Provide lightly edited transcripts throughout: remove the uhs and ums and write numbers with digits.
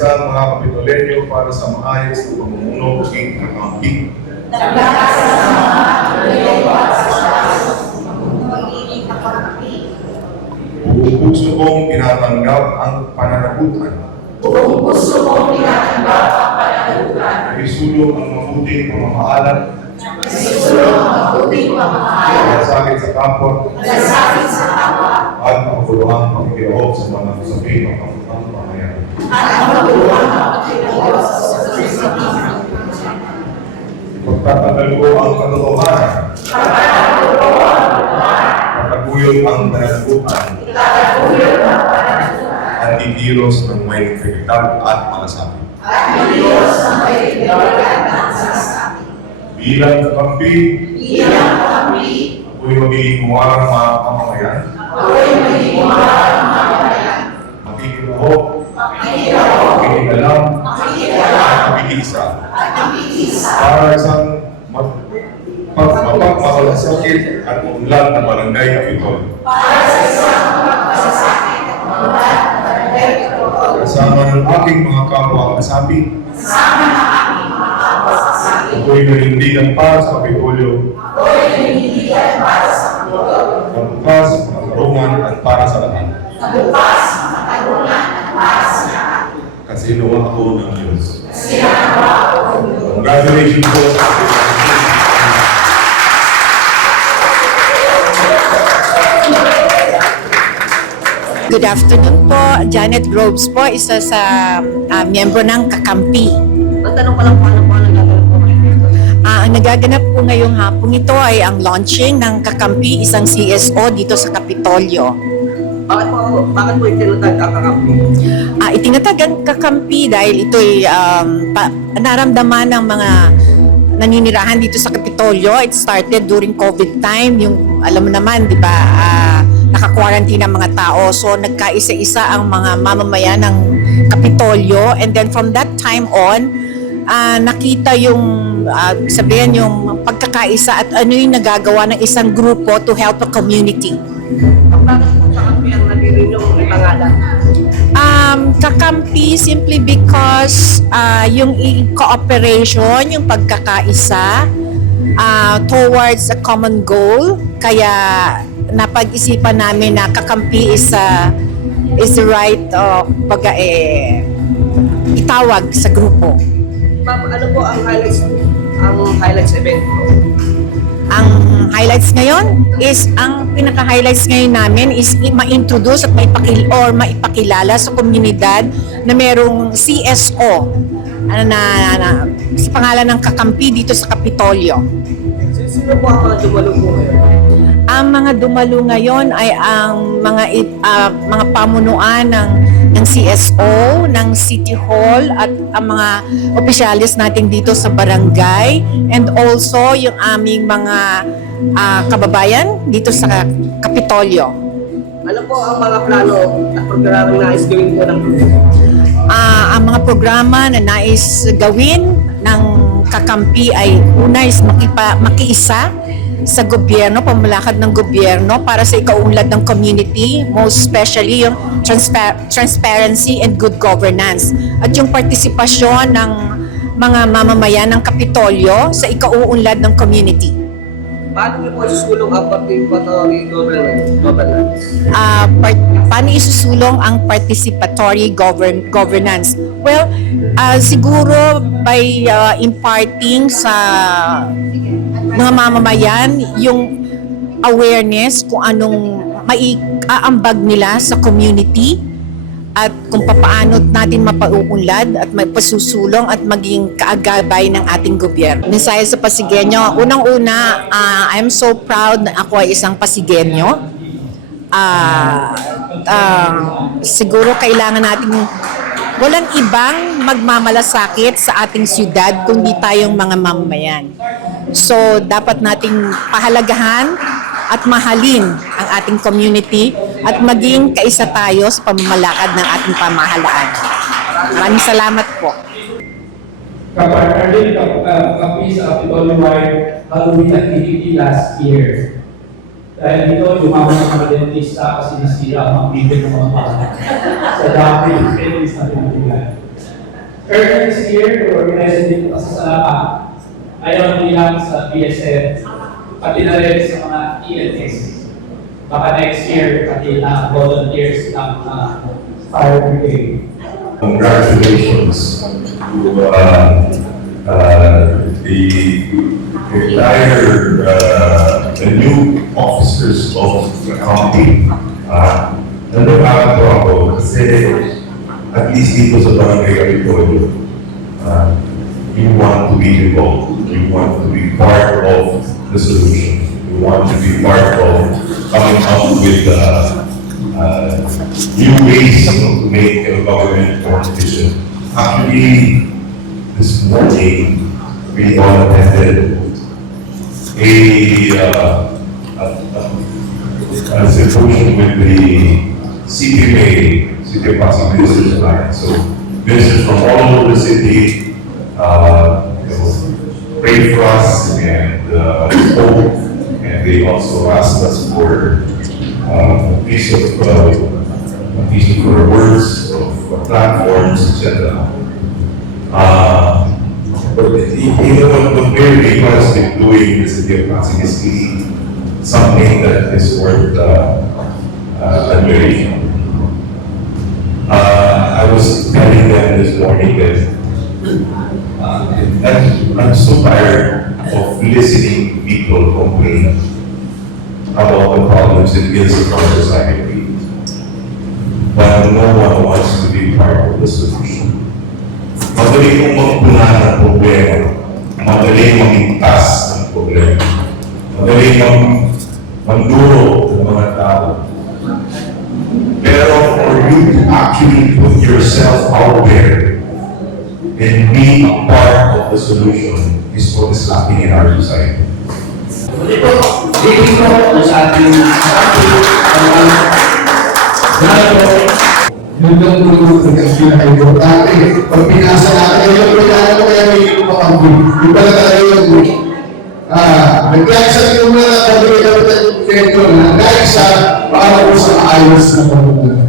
pagkakaisa mga Kapitolenyo para sa maayos na pamumuno ng kakampi. Buong puso kong tinatanggap ang pananagutan. Isulong ang mabuting pamamahala. Malasakit sa kapwa. At makapuluhang pakikilahok sa mga kasabi ng kaputang pamayan. Pagtatagal ko ang katotohanan. Pataguyod ang pananagutan. At titilos ng may integridad at malasakit. Bilang kakampi, ako'y magiging muwarang mga mamamayan. Makikilahok, makikialam, at makikiisa. Para isang mapagmakalasakit at unlad na barangay Kapitol. Kasama ng aking mga kapwa kasapi, ako'y nanindigan para sa Kapitolyo, mabukas, matarungan at para sa lahat. Kasi nawa ako ng Diyos. Congratulations po sa ating. Good afternoon po. Janet Groves po, isa sa miyembro ng Kakampi. Matanong ko lang po, ano po ang nagaganap po ngayon? Ang nagaganap po ngayong hapon ito ay ang launching ng Kakampi, isang CSO dito sa Kapitolyo. Bakit po itinatag ang kakampi? Itinatag ang Kakampi dahil ito'y naramdaman ng mga naninirahan dito sa Kapitolyo. It started during COVID time. Yung, alam mo naman, di ba, naka-quarantine ang mga tao. So, nagkaisa-isa ang mga mamamayan ng Kapitolyo. And then from that time on, nakita yung, sabihin yung pagkakaisa at ano yung nagagawa ng isang grupo to help a community. Bakit po kakampi ang nabili yung pangalan? Kakampi simply because yung cooperation, yung pagkakaisa towards a common goal. Kaya napag-isipan namin na kakampi is the right itawag sa grupo. Ma'am, ano po ang highlights event po? Ang highlights ngayon is, ang pinaka-highlights ngayon namin is ma-introduce at maipakilala sa komunidad na merong CSO sa pangalan ng Kakampi dito sa Kapitolyo. Sino po ang mga dumalo po ngayon? Ang mga dumalo ngayon ay ang mga pamunuan ng CSO, ng City Hall at ang mga opisyalis natin dito sa barangay, and also yung aming mga kababayan dito sa Kapitolyo. Ano po ang mga plano at programa na nais gawin po ng grupo? Ang mga programa na nais gawin ng Kakampi ay una is makiisa sa gobyerno, pamalakad ng gobyerno para sa ikaunlad ng community, most especially yung transparency and good governance at yung partisipasyon ng mga mamamayan ng Kapitolyo sa ikauunlad ng community. Paano niyo po isusulong ang participatory governance? Paano isusulong ang participatory governance? Well, siguro by imparting sa mga mamamayan yung awareness kung anong maiaambag nila sa community at kung paano natin mapauunlad at may pasusulong at maging kaagabay ng ating gobyerno. Mensahe sa Pasigueño, unang-una, I'm so proud na ako ay isang Pasigueño. Siguro kailangan natin walang ibang magmamalasakit sa ating siyudad kundi tayong mga mamamayan. So, dapat nating pahalagahan at mahalin ang ating community at maging kaisa tayo sa pamamalakad ng ating pamahalaan. Maraming salamat po. Kapartner din kami sa Kapitolyo-wide Halloween activity last year. Dahil dito, yumaman ng mga dentista kasi nasira ang mga bibig ng mga bata. Sa dami ng dentist na pinagbigan. Earlier this year, we organized din kasi sa Lapa. Ayaw bilang sa BSF, pati na rin sa mga ELS. Baka next year, pati na volunteers ng fire brigade. Congratulations to the entire the new officers of the county. Nandun ako kasi at least dito sa Barangay Capitolio, you want to be involved. You want to be part of the solution. You want to be part of coming up with new ways to make a government more efficient. Actually, this morning, we all attended a symposium with the CPMA, City of Pasig Ministers Alliance. So, ministers from all over the city, prayed for us and spoke, and they also asked us for a piece of words, of platforms, etc. But what really has been doing in the city of Pasig is really something that is worth admiration. I was telling them this morning that I'm so tired of listening to people complain about the problems and ills of our society, but no one wants to be part of the solution. Madali kong magpuna ng problema, madali magigtas ng problema, madali manduro ng mga tao. Pero for you to actually put yourself out there and be a part of the solution is what is lacking in our society. Dito sa ating Yung lang po yung nag-experience ko. Dati, pag pinasa natin, yung pinasa ko kaya may yung kapangkin. Yung pala talaga yung nag-like sa yung mga nakabili ka rin yung kwento na nag-like sa para ko sa ayos na pagpunta.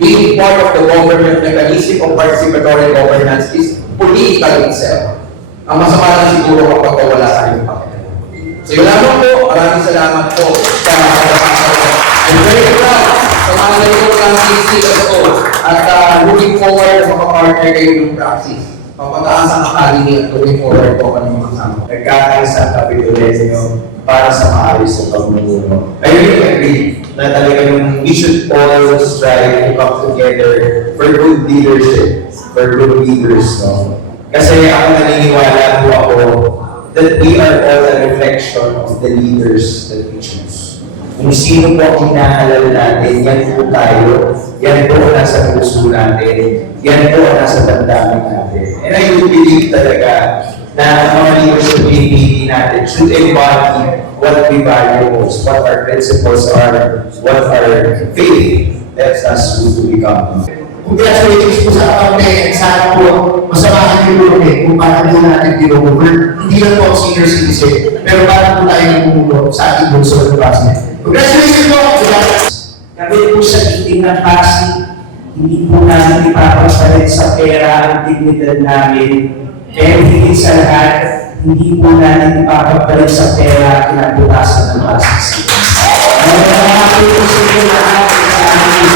Being part of the government mechanism of participatory governance is political itself. Ang masama lang siguro kapag wala sa iyong pakita. So yun lamang po, maraming salamat po sa I'm very proud sa mga nalito ng CC at looking forward na makapartner kayo ng praxis. Papataan sa makalini at looking forward po kami makasama. Nagkakaisa Kapitolyo para sa maayos na pagmumuno. I really agree na talagang we should all strive to come together for good leadership, for good leaders. No? Kasi ako naniniwala po ako that we are all a reflection of the leaders that we choose. Kung sino po ang hinahalal natin, yan po tayo, yan po ang nasa puso natin, yan po ang nasa damdamin natin. And I do believe talaga na mga leadership pinipili natin should embody what we value most, what our principles are, what our faith helps us to become. Congratulations po sa kami and sana po masamahan niyo po kung paano po natin dinover. Hindi lang po ang senior citizen, pero paano po tayo namumuno sa ating bunso ng klase. Congratulations po! Kami po sa meeting ng Pasig, hindi po namin ipapasalit sa pera ang dignidad namin. Pero higit sa lahat, hindi po namin ipapapalit sa pera ang kinabukasan ng Pasig. Maraming po sa inyo lahat sa aming